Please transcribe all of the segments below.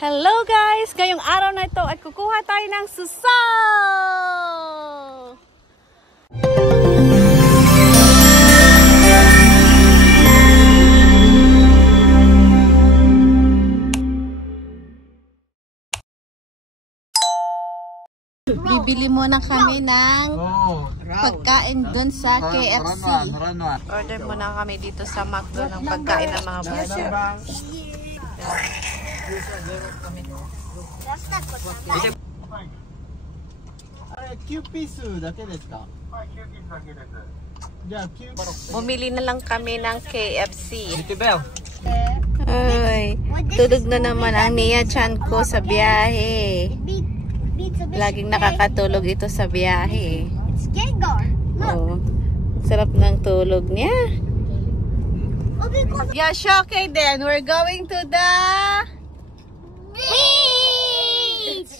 Hello guys! Ngayong araw na ito ay kukuha tayo ng suso! Bibili muna kami ng pagkain dun sa KFC. Order muna kami dito sa McDo ng pagkain ng mga bata. Bumili na lang kami ng KFC. Ay, tulog na naman ang Nia-chan ko sa biyahe. Laging nakakatulog ito sa biyahe. Oh, sarap ng tulog niya. Yeah, okay then. We're going to the beach!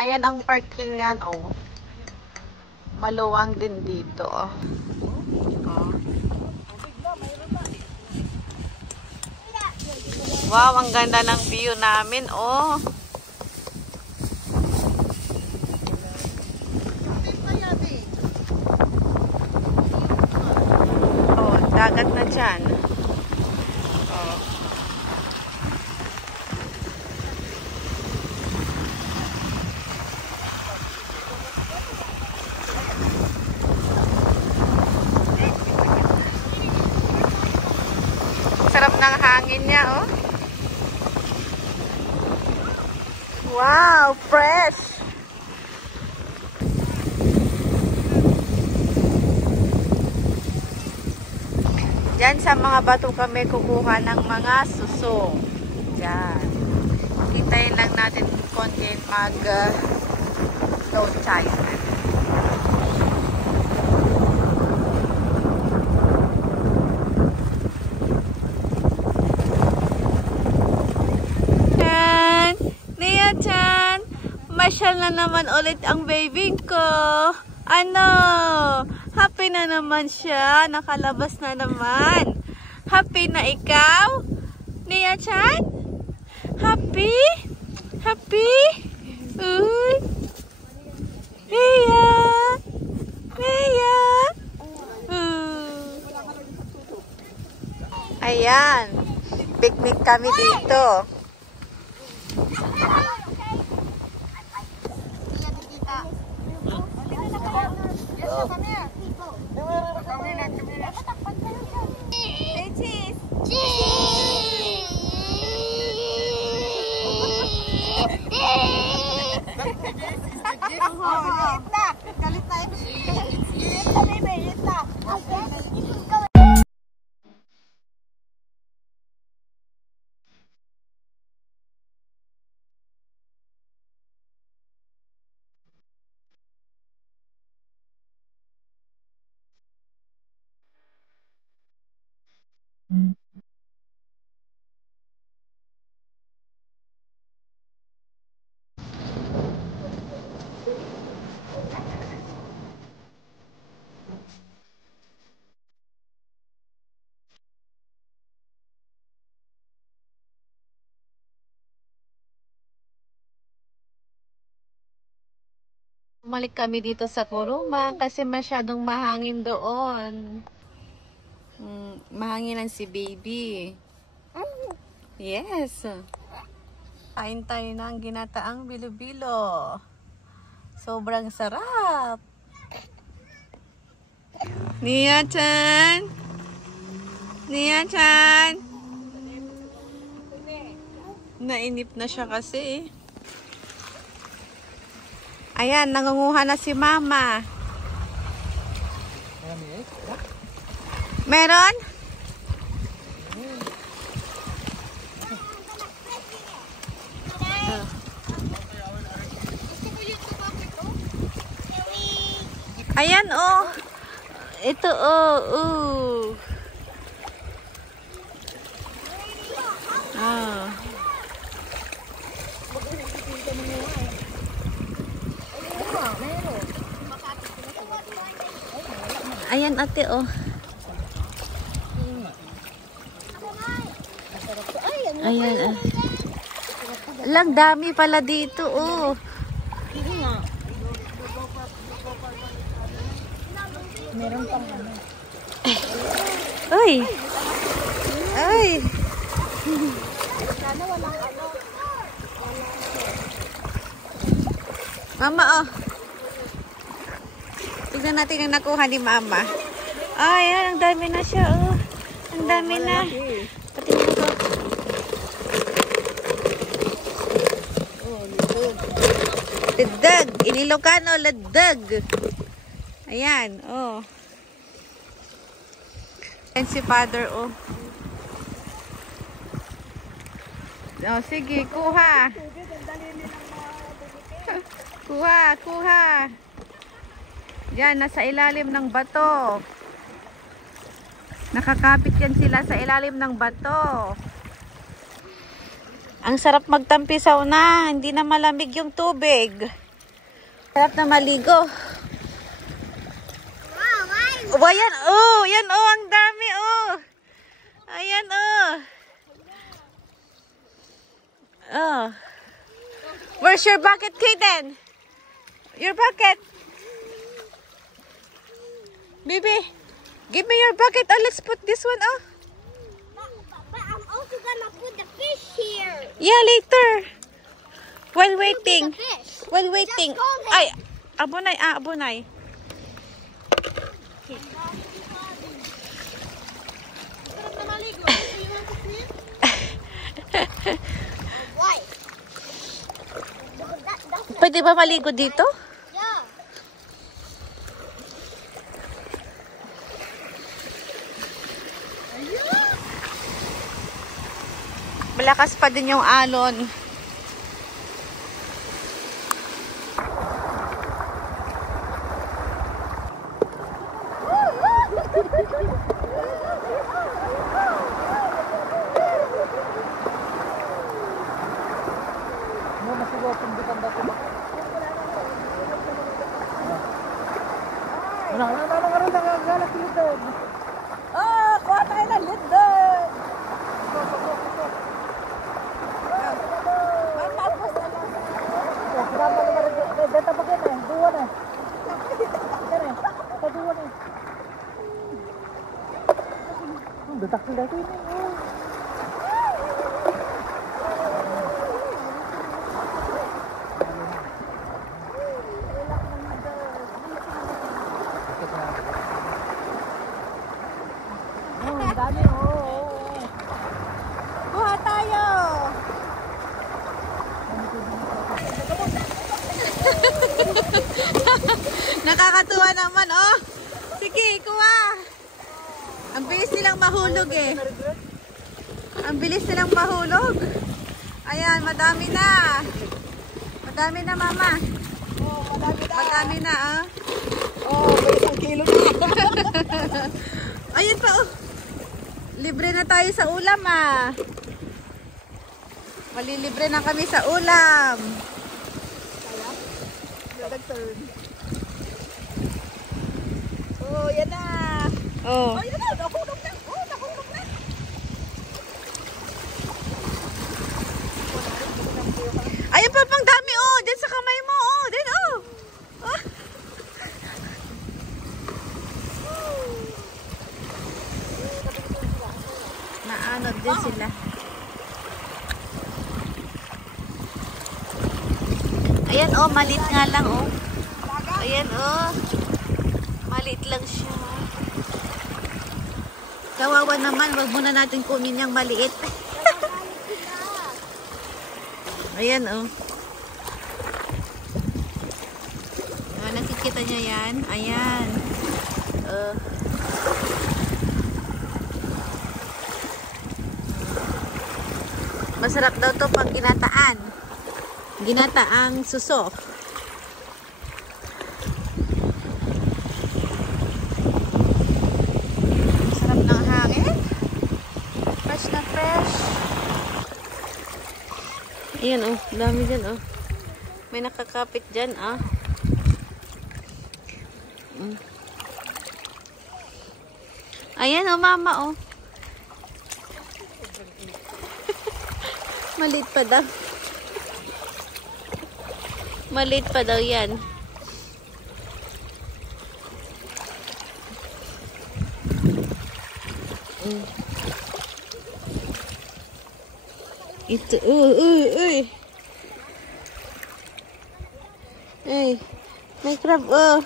Ayan ang parkingan, oh. Maluwang din dito, oh. Wow, ang ganda ng view namin, oh. Oh, dagat na dyan. Oh. Sarap ng hangin niya, oh. Wow, fresh! Diyan sa mga bato kami kukuha ng mga suso. Diyan. Hintayin lang natin konti mag-load time. Nia-chan, masyal na naman ulit ang baby ko. Ano? Happy na naman siya. Nakalabas na naman. Happy na ikaw? Nia-chan? Happy? Happy? Uy! Nia! Nia! Ayan. Picnic kami dito. Bumalik kami dito sa Kuruma kasi masyadong mahangin doon. Mahanginan si baby. Yes. Kain tayo ng ginataang bilo-bilo. Sobrang sarap. Nia-chan! Nia-chan! Nainip na siya kasi. Ayan, nangunguha na si mama. Meron? Ayan, Ayan, oh. Ito, oh. Oh. Ayan, ate, oh. Ayan, ah. Lang dami pala dito, oh. Meron pang ano. Ay. Ay. Sana walang ano. Mama, oh. Tignan natin ang nakuha ni Mama. Ay, ang dami na siya, oh. Ang dami na. Pati mo ko. Ledag. In Ilocano, ledag. Ayan, oh. Ayan si Father, oh. Oh, sige, kuha. Kuha. Yan, nasa ilalim ng bato. Nakakapit yan sila sa ilalim ng bato. Ang sarap magtampisaw na. Hindi na malamig yung tubig. Sarap na maligo. Oh, ayan, oh. Yan, oh. Ang dami, oh. Ayan, oh. Oh. Where's your bucket, Kaden? Your bucket. Baby, give me your bucket. Oh, let's put this one, oh. But I'm also gonna put the fish here. Yeah, later. While waiting. Fish. While waiting. Ay, abunay, abunay. Why? Pwede ba maligo dito? Yeah. Malakas pa din yung alon. Oh, kuha tayo ng lindon. Kuha tayo. Nakakatuwa naman, oh. Sige, kuha. Ang bilis nilang mahulog, eh. Ang bilis nilang mahulog. Ayan, madami na. Madami na, Mama. Oh, madami na. Madami na, ah. Oh, may 1 kilo na. Ayun pa, oh. Libre na tayo sa ulam, ah. Malilibre na kami sa ulam. Turn. Oh, yan na. Oh. Oh, yan na. Nahulog na. Oh, nahulog na. Ayun pa pang dami, oh. Diyan sa kamay mo, oh. Diyan, oh. Oh. Naanod din sila. Ayan, oh. Maliit nga lang, oh. Ayan, oh. Maliit lang siya. Kawawa naman. Wag muna natin kunin yung maliit. Ayan, oh. Nakikita niya yan. Ayan. Masarap daw to pag ginataan. Ginataang suso. Ayan oh, dami dyan oh. May nakakapit dyan ah. Ayan oh, mama oh. Maliit pa daw. Maliit pa daw yan. Ito, uy. Ay, may crab, oh.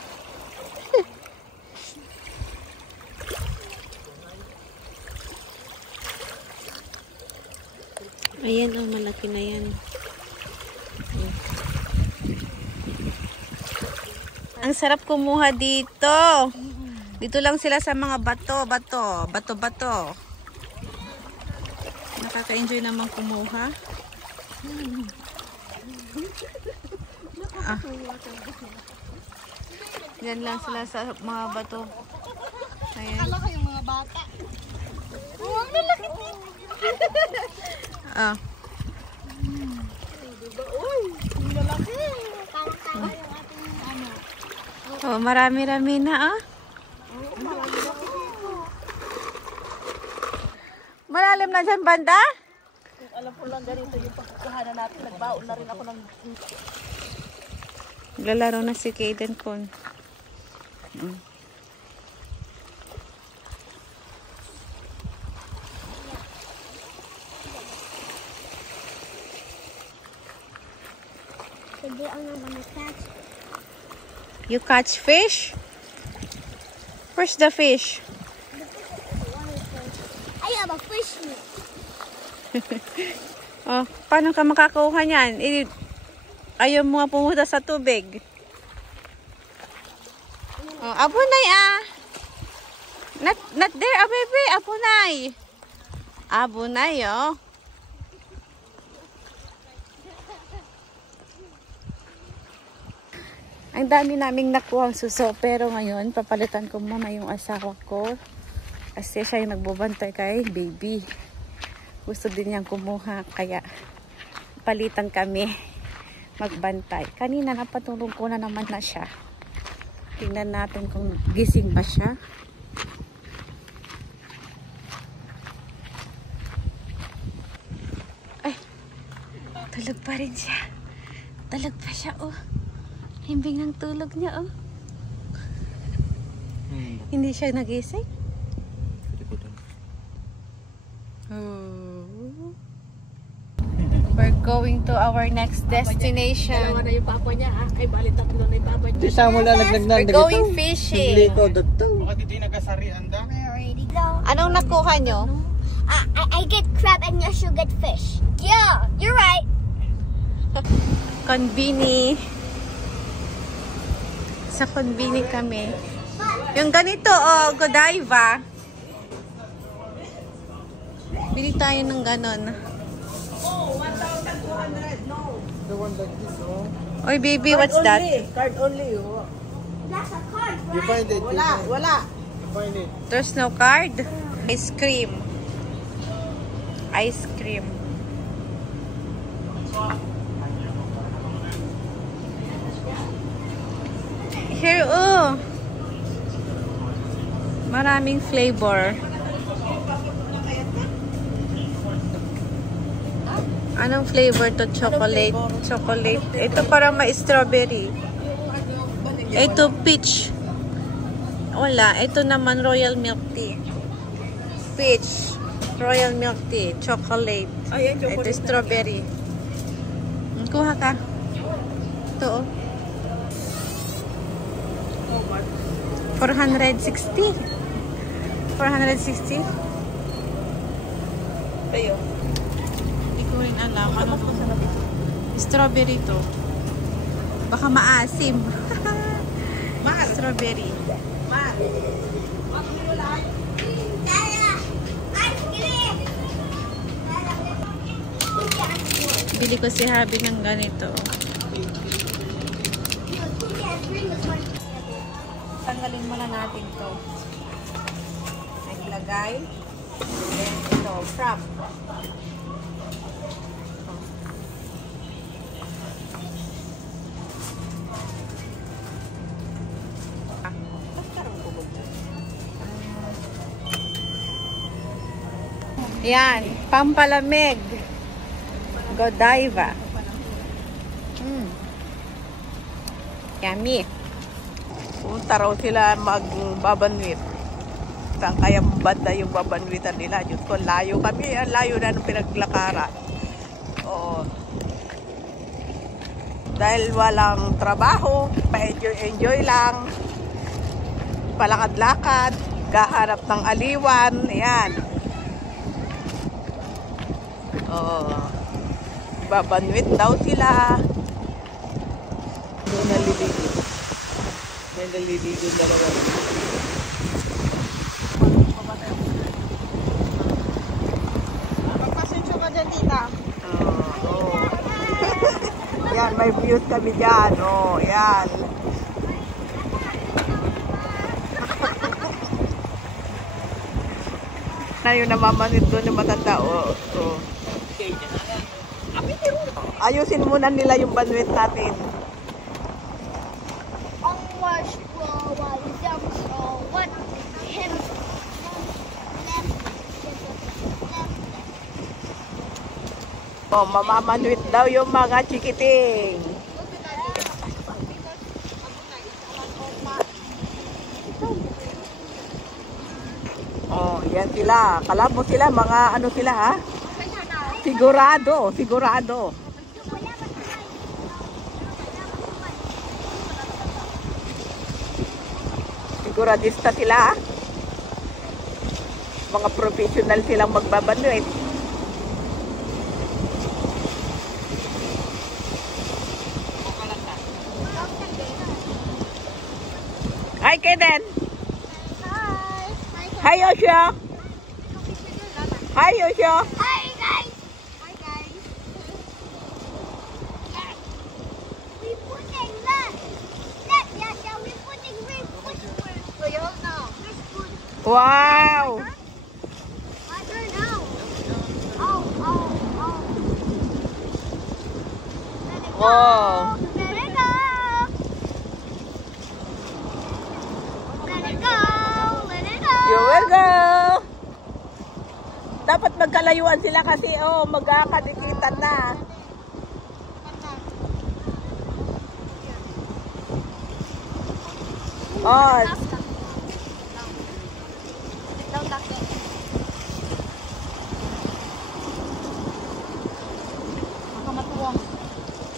Ayan, oh, malaki na yan. Ang sarap kumuha dito. Dito lang sila sa mga bato. Nakaka-enjoy naman kumuha. Ah. Yan lang sila sa mga bato. Ayan. Akala ko yung mga bata. Oh, ang lalaki din. Ah. Diba? Uy, ang lalaki. Parang tawa yung ating ano. Oh, marami-rami na ah. Oo, marami na dito. Malalim na dyan, banda? Alam ko lang ganito yung pagkukuhanan natin. Nagbaon na rin ako ng... Lalaro na si Kaden Con. Today I'm gonna catch. You catch fish? Where's the fish? I have a fish net. Oh, paano ka makakuha niyan? Ayaw mo nga pumunta sa tubig. Oh, abunay ah. Not there, ah, baby. Abunay. Abunay, oh. Ang dami naming nakuhang suso, pero ngayon papalitan ko muna yung asawa ko kasi siya yung nagbubantay kay baby. Gusto din niyang kumuha, kaya palitan kami magbantay. Kanina napatulong ko na naman na siya. Tingnan natin kung gising ba siya. Ay, tulog pa rin siya. Tulog pa siya, oh. Himbing ng tulog niya, oh. Hindi siya nagising. Oh. We're going to our next destination. Dalawa na yung papa niya, ah. Ay, bali tatlo na yung papa niya. Isa mo lang We're going fishing. Dito, dito. Bakit hindi nagasarian da? Already go. Anong nakuha nyo? I get crab and you should get fish. Yeah, you're right. Convini. Sa Convini kami. Yung ganito, oh, Godiva. Bili tayo ng ganon. The one like this, oh. Oy, baby, what's that? Card only, oh. That's a card, You find it. Wala. You find it. There's no card. Ice cream. Ice cream. Here, oh. Maraming flavor. Anong flavor to? Chocolate. Chocolate. Ito parang may strawberry. Ito peach. Wala. Ito naman royal milk tea. Peach. Royal milk tea. Chocolate. Ito strawberry. Kuha ka. Ito, oh. 460. 460. Kayo. Hindi ko rin alam. Ano to? Strawberry to. Baka maasim. Strawberry. Bili ko si Habi ng ganito. Tanggalin muna natin to. Naglagay. Then ito, crab. Yan, pampalamig. Godiva. Yummy. Punta raw sila magbabanwit. Saan kaya banda yung babanwitan nila? Diyos ko, layo kami. Ang layo na ng pinaglakaran. Oo. Dahil walang trabaho, pa-enjoy lang. Palakad-lakad, gaharap ng aliwan. Ayan. Oo. Babanwit daw sila. Doon naliligo. May naliligo dalawa. Magpasensyo ka dyan, tita. Oo. Yan, may views kami dyan. Oh, yan. Na yung namamanit doon yung matanda. Oh, oh. Ayusin muna nila yung banwit natin. Oh, mamamanwit daw yung mga chikiting. Oh, yan sila. Kala mo sila, mga ano sila ha? Sigurado, sigurado. Siguradista sila ha? Mga professional silang magbabanwit. Hi, Kaden. Hi. Hi, Yoshio. Hi, Yoshio. Hi, guys. Hi, guys. We putting that. Yeah, we putting so you all know. Wow. My turn now. Oh. Let it go. Wow. Let it go. Let it go. Let it go. You will go. Dapat magkalayuan sila kasi magkakadikitan na. Oh.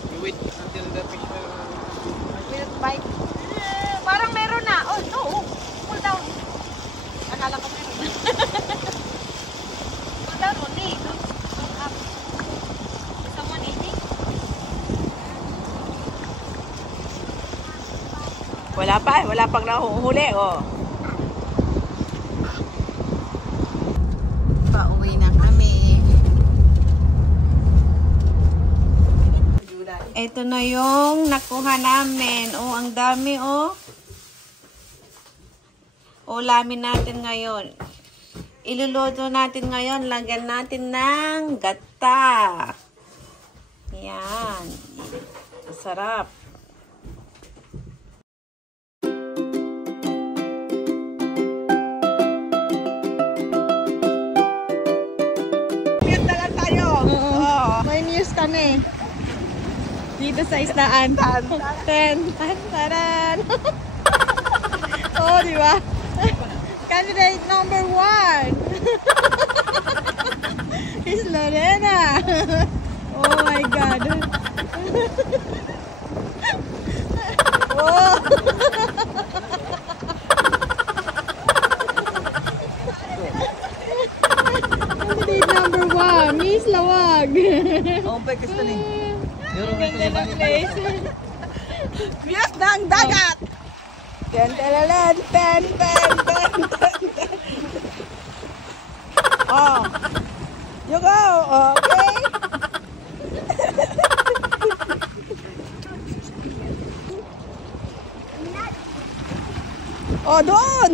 You wait until the picture. Bye. Parang meron na. Oh, no. Pull down. Akala ko meron na. Pull down only. Don't up. Is someone eating? Wala pang nahuhuli, oh. Pauwi na kami. Ito na yung nakuha namin. Oh, ang dami, oh. Ulamin natin ngayon. Iluluto natin ngayon. Lagyan natin ng gata. Yan. Masarap. May news kami. Dito sa islaan. Taran. Oh, di ba? Candidate number 1 is Lorena. Oh my God. Oh. Candidate number 1, Miss Lawag. Oh, pekis na rin. Ganda ng place. Views ng dagat! Ten. Oh. You go. Okay. Oh, doon.